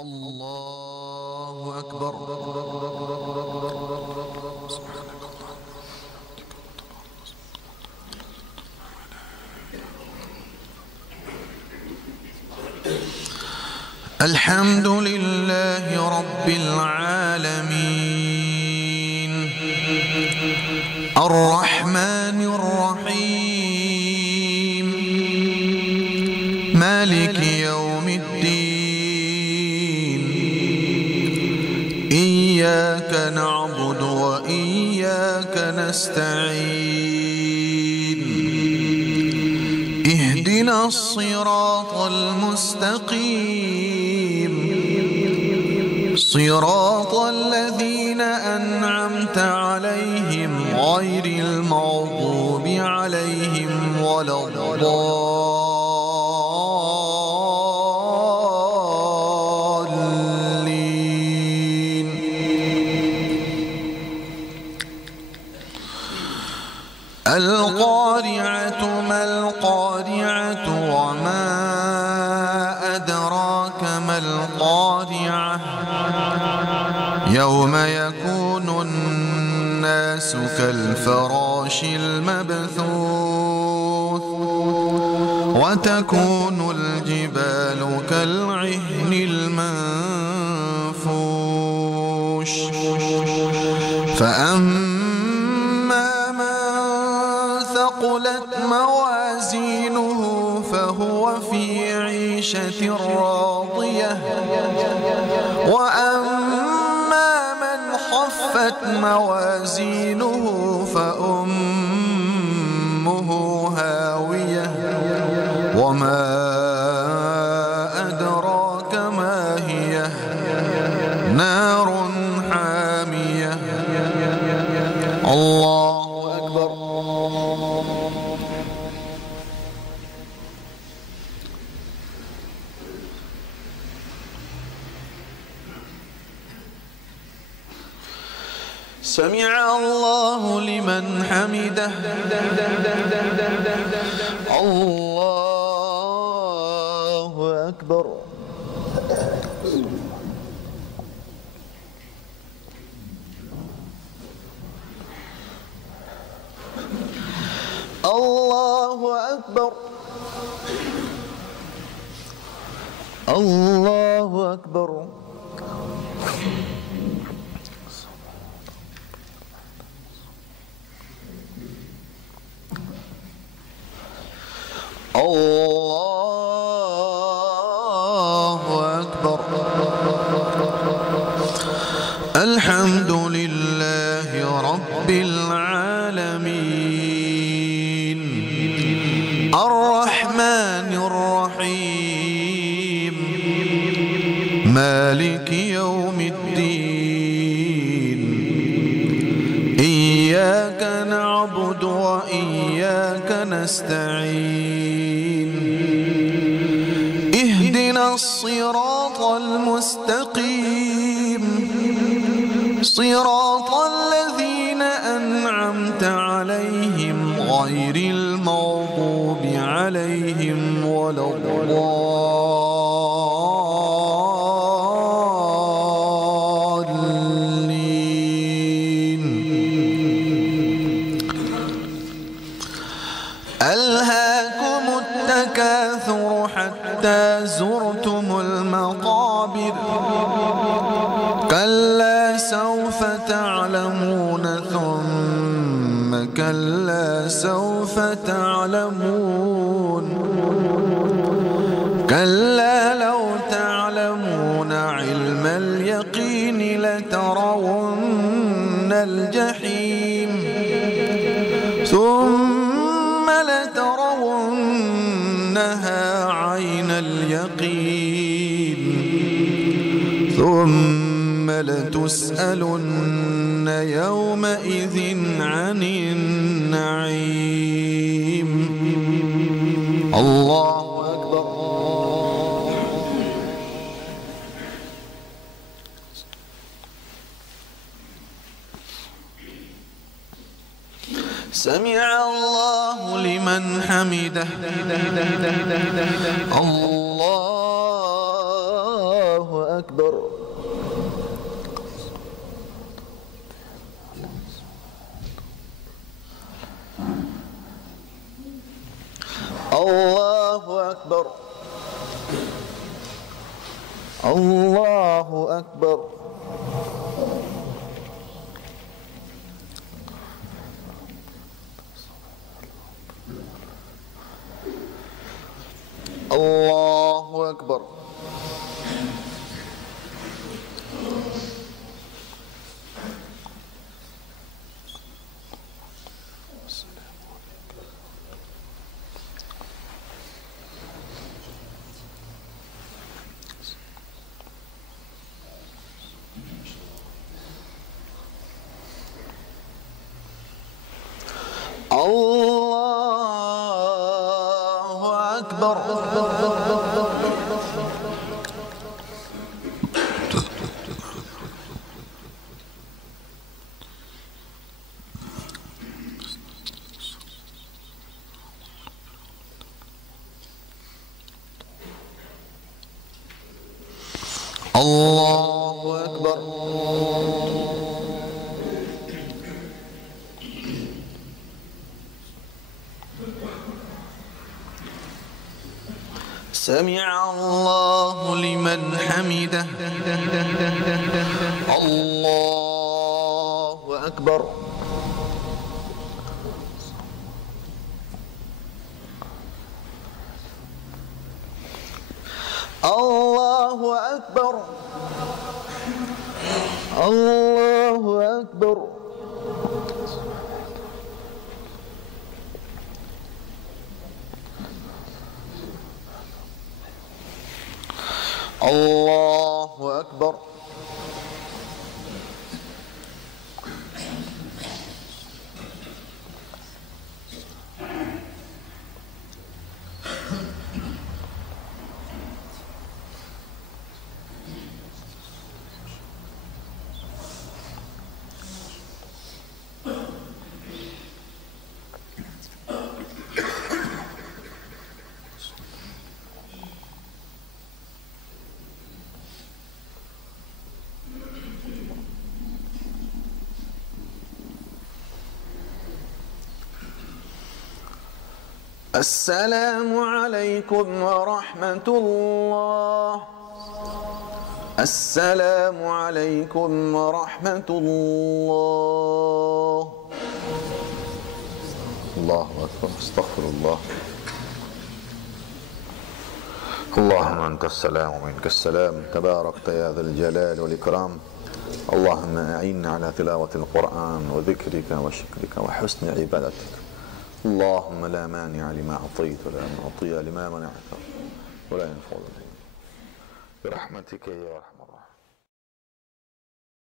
الله أكبر. الحمد لله رب العالمين الرحمن الرحيم مالك يوم الدين إياك نعبد وإياك نستعين اهدنا الصراط المستقيم صراط الذين أنعمت عليهم غير المغضوب عليهم ولا الضالين. القارعة ما القارعة وما أدراك ما القارعة يوم يكون الناس كالفراش المبثوث وتكون الجبال كالعهن المنفوش فأما من ثقلت موازينه فهو في عيشة راضية وأما من خفت موازينه فأمه هاوية وما أدراك ما هي نار حامية. الله أكبر. سمع الله لمن حمده. الله أكبر. الله أكبر. الله أكبر. الله أكبر. الحمد لله رب العالمين الرحمن الرحيم مالك يوم الدين إياك نعبد وإياك نستعين اهدنا الصراط المستقيم صراط الذين أنعمت عليهم غير المغضوب عليهم ولا الضالين. ألهاكم التكاثر حتى زرتم المقابر كلا سوف تعلمون ثم كلا سوف تعلمون كلا لو تعلمون علم اليقين لترون الجحيم ثم لترونها عين اليقين ثم لتسألن يومئذ عن النعيم. الله أكبر. سمع الله لمن حمده. الله أكبر الله أكبر الله أكبر الله أكبر الله أكبر الله أكبر سمع الله لمن حمده الله أكبر الله أكبر الله أكبر الله أكبر السلام عليكم ورحمة الله. السلام عليكم ورحمة الله. الله أكبر. استغفر الله. اللهم أنت السلام ومنك السلام، تباركت يا ذا الجلال والإكرام. اللهم أعنا على تلاوة القرآن وذكرك وشكرك وحسن عبادتك. اللهم لا مانع لما أعطيت ولا معطي لما منعت ولا ينفع برحمتك يا أرحم الراحمين.